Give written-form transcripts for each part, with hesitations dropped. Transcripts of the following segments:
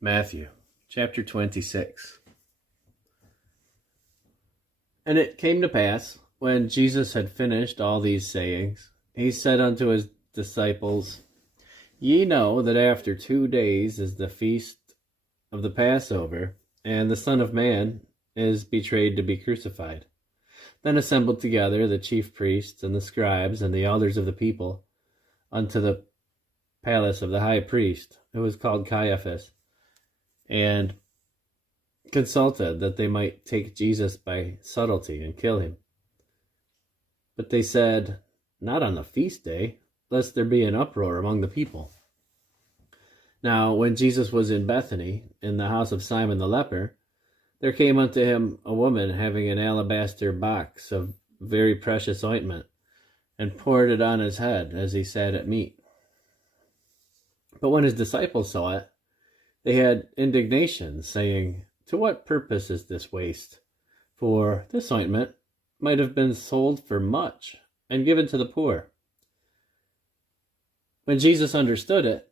Matthew chapter 26. And it came to pass, when Jesus had finished all these sayings, he said unto his disciples, Ye know that after 2 days is the feast of the Passover, and the Son of Man is betrayed to be crucified. Then assembled together the chief priests and the scribes and the elders of the people unto the palace of the high priest, who was called Caiaphas, and consulted that they might take Jesus by subtlety and kill him. But they said, Not on the feast day, lest there be an uproar among the people. Now when Jesus was in Bethany, in the house of Simon the leper, there came unto him a woman having an alabaster box of very precious ointment, and poured it on his head as he sat at meat. But when his disciples saw it, they had indignation, saying, To what purpose is this waste? For this ointment might have been sold for much, and given to the poor. When Jesus understood it,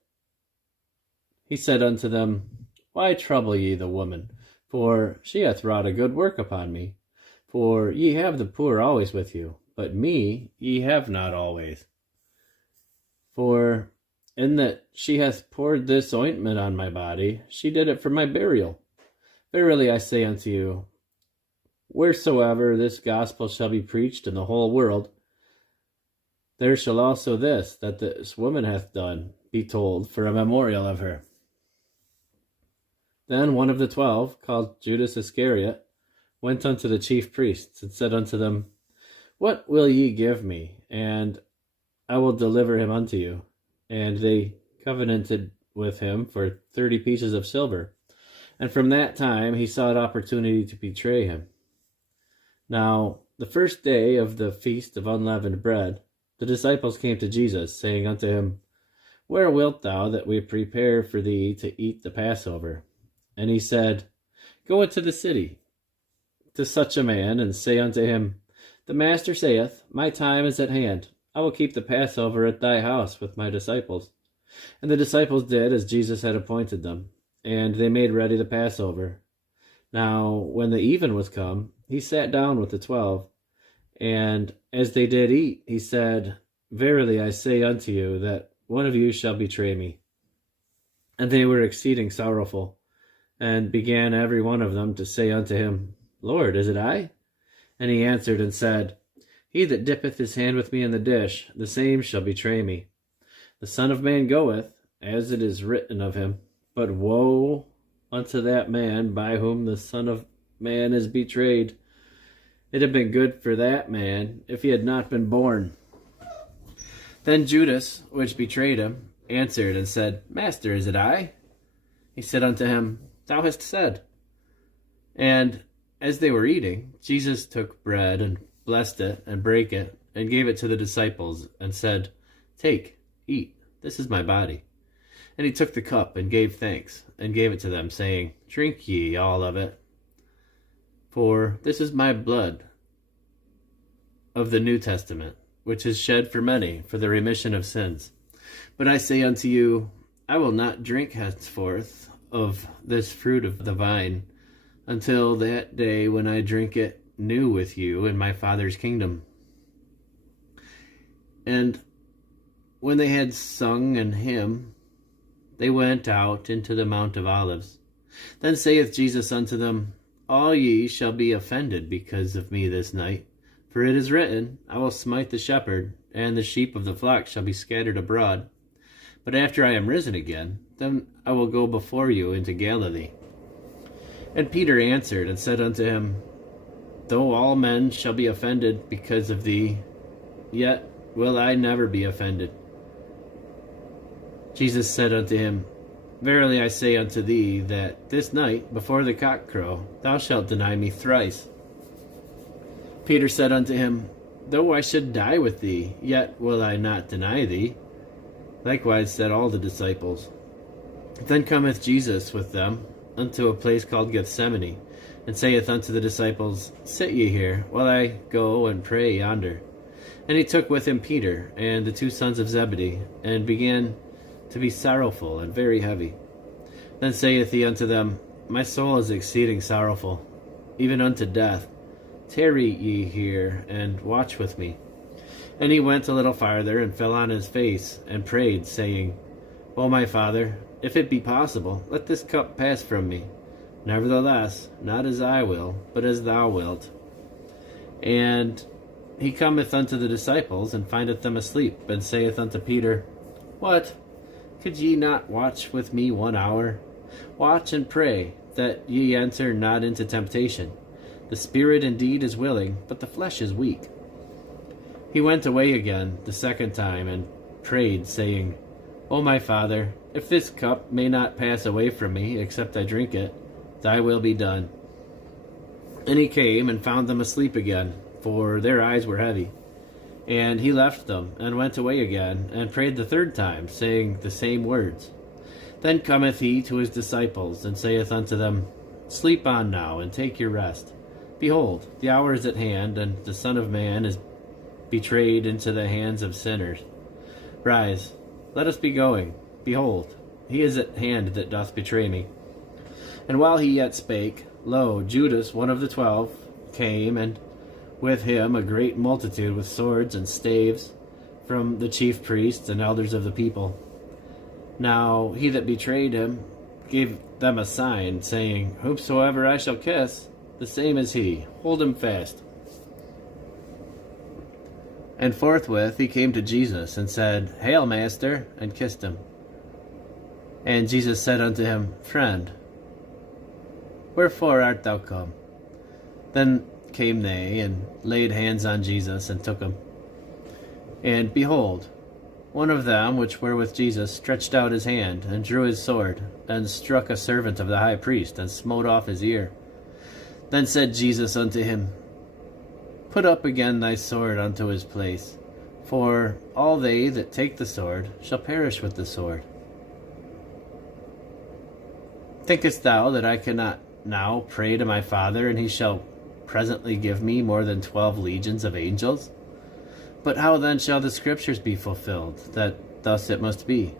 he said unto them, Why trouble ye the woman? For she hath wrought a good work upon me. For ye have the poor always with you, but me ye have not always. For in that she hath poured this ointment on my body, she did it for my burial. Verily I say unto you, wheresoever this gospel shall be preached in the whole world, there shall also this, that this woman hath done, be told for a memorial of her. Then one of the 12, called Judas Iscariot, went unto the chief priests, and said unto them, What will ye give me, and I will deliver him unto you? And they covenanted with him for 30 pieces of silver. And from that time he sought opportunity to betray him. Now the first day of the feast of unleavened bread, the disciples came to Jesus, saying unto him, Where wilt thou that we prepare for thee to eat the Passover? And he said, Go into the city to such a man, and say unto him, The Master saith, My time is at hand. I will keep the Passover at thy house with my disciples. And the disciples did as Jesus had appointed them, and they made ready the Passover. Now when the even was come, he sat down with the 12, and as they did eat, he said, Verily I say unto you, that one of you shall betray me. And they were exceeding sorrowful, and began every one of them to say unto him, Lord, is it I? And he answered and said, He that dippeth his hand with me in the dish, the same shall betray me. The Son of Man goeth, as it is written of him, but woe unto that man by whom the Son of Man is betrayed. It had been good for that man if he had not been born. Then Judas, which betrayed him, answered and said, Master, is it I? He said unto him, Thou hast said. And as they were eating, Jesus took bread and blessed it and brake it and gave it to the disciples and said, Take, eat, this is my body. And he took the cup and gave thanks and gave it to them, saying, Drink ye all of it, for this is my blood of the New Testament, which is shed for many for the remission of sins. But I say unto you, I will not drink henceforth of this fruit of the vine until that day when I drink it new with you in my Father's kingdom. And when they had sung an hymn, they went out into the Mount of Olives. Then saith Jesus unto them, All ye shall be offended because of me this night. For it is written, I will smite the shepherd, and the sheep of the flock shall be scattered abroad. But after I am risen again, then I will go before you into Galilee. And Peter answered and said unto him, Though all men shall be offended because of thee, yet will I never be offended. Jesus said unto him, Verily I say unto thee, that this night, before the cock crow, thou shalt deny me thrice. Peter said unto him, Though I should die with thee, yet will I not deny thee. Likewise said all the disciples. Then cometh Jesus with them unto a place called Gethsemane, and saith unto the disciples, Sit ye here, while I go and pray yonder. And he took with him Peter and the 2 sons of Zebedee, and began to be sorrowful and very heavy. Then saith he unto them, My soul is exceeding sorrowful, even unto death. Tarry ye here, and watch with me. And he went a little farther, and fell on his face, and prayed, saying, O my Father, if it be possible, let this cup pass from me. Nevertheless, not as I will, but as thou wilt. And he cometh unto the disciples, and findeth them asleep, and saith unto Peter, What? Could ye not watch with me 1 hour? Watch and pray, that ye enter not into temptation. The spirit indeed is willing, but the flesh is weak. He went away again the second time, and prayed, saying, O my Father, if this cup may not pass away from me, except I drink it, thy will be done. And he came and found them asleep again, for their eyes were heavy. And he left them, and went away again, and prayed the third time, saying the same words. Then cometh he to his disciples, and saith unto them, Sleep on now, and take your rest. Behold, the hour is at hand, and the Son of Man is betrayed into the hands of sinners. Rise, let us be going. Behold, he is at hand that doth betray me. And while he yet spake, lo, Judas, one of the 12, came, and with him a great multitude with swords and staves from the chief priests and elders of the people. Now he that betrayed him gave them a sign, saying, Whomsoever I shall kiss, the same is he. Hold him fast. And forthwith he came to Jesus, and said, Hail, Master, and kissed him. And Jesus said unto him, Friend, wherefore art thou come? Then came they, and laid hands on Jesus, and took him. And behold, one of them which were with Jesus stretched out his hand, and drew his sword, and struck a servant of the high priest, and smote off his ear. Then said Jesus unto him, Put up again thy sword unto his place, for all they that take the sword shall perish with the sword. Thinkest thou that I cannot now pray to my Father, and he shall presently give me more than 12 legions of angels? But how then shall the scriptures be fulfilled, that thus it must be?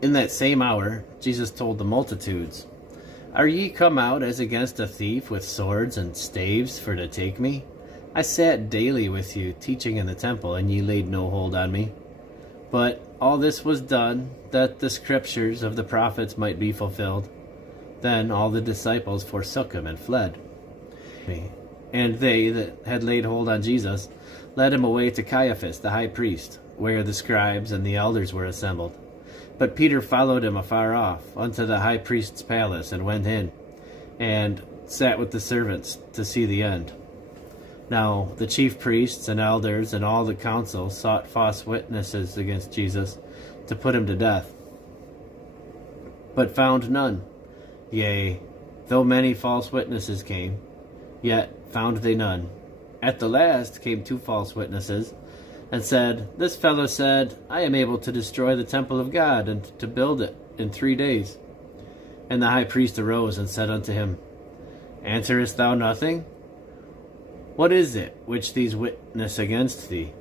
In that same hour Jesus told the multitudes, Are ye come out as against a thief with swords and staves for to take me? I sat daily with you, teaching in the temple, and ye laid no hold on me. But all this was done, that the scriptures of the prophets might be fulfilled. Then all the disciples forsook him and fled. And they that had laid hold on Jesus led him away to Caiaphas the high priest, where the scribes and the elders were assembled. But Peter followed him afar off unto the high priest's palace, and went in, and sat with the servants to see the end. Now the chief priests and elders and all the council sought false witnesses against Jesus, to put him to death, but found none. Yea, though many false witnesses came, yet found they none. At the last came 2 false witnesses, and said, This fellow said, I am able to destroy the temple of God, and to build it in 3 days. And the high priest arose and said unto him, Answerest thou nothing? What is it which these witness against thee?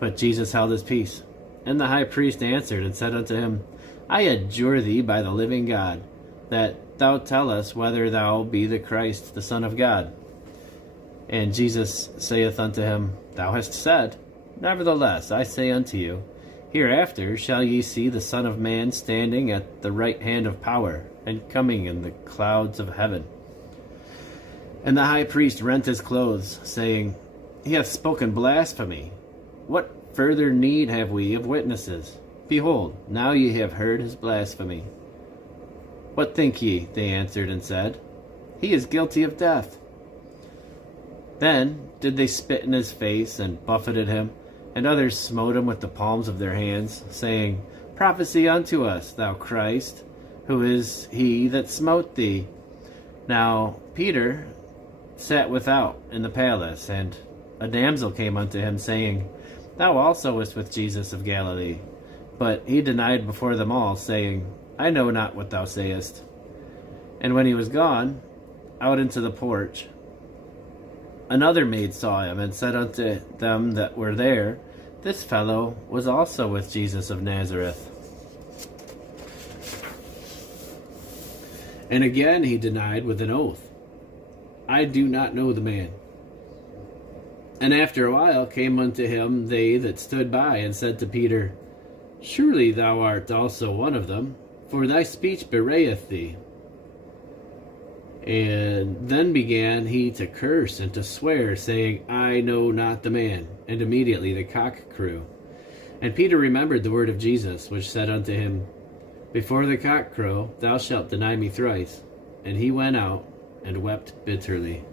But Jesus held his peace. And the high priest answered and said unto him, I adjure thee by the living God, that thou tell us whether thou be the Christ, the Son of God. And Jesus saith unto him, Thou hast said. Nevertheless, I say unto you, hereafter shall ye see the Son of Man standing at the right hand of power, and coming in the clouds of heaven. And the high priest rent his clothes, saying, He hath spoken blasphemy. What further need have we of witnesses? Behold, now ye have heard his blasphemy. What think ye? They answered and said, He is guilty of death. Then did they spit in his face, and buffeted him, and others smote him with the palms of their hands, saying, Prophesy unto us, thou Christ, who is he that smote thee? Now Peter sat without in the palace, and a damsel came unto him, saying, Thou also wast with Jesus of Galilee. But he denied before them all, saying, I know not what thou sayest. And when he was gone out into the porch, another maid saw him, and said unto them that were there, This fellow was also with Jesus of Nazareth. And again he denied with an oath, I do not know the man. And after a while came unto him they that stood by, and said to Peter, Surely thou art also one of them, for thy speech bewrayeth thee. And then began he to curse and to swear, saying, I know not the man. And immediately the cock crew. And Peter remembered the word of Jesus, which said unto him, Before the cock crow, thou shalt deny me thrice. And he went out and wept bitterly.